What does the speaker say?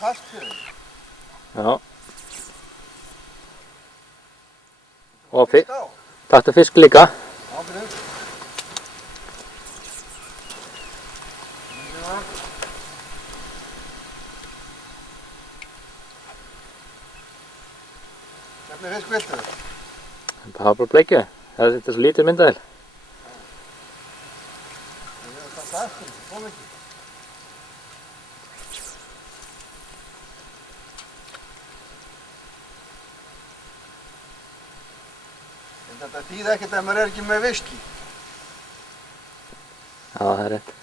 kast fyrir þig. Já. Og Fisk á. taktu fisk líka. Já, fyrir. Hvernig fisk viltu? Það var bara bleikju. Þetta er svo lítið myndaðil. Ég er það eftir, kom ekki. En þetta þýðir ekkert að maður er ekki með viski. Já, það er rétt.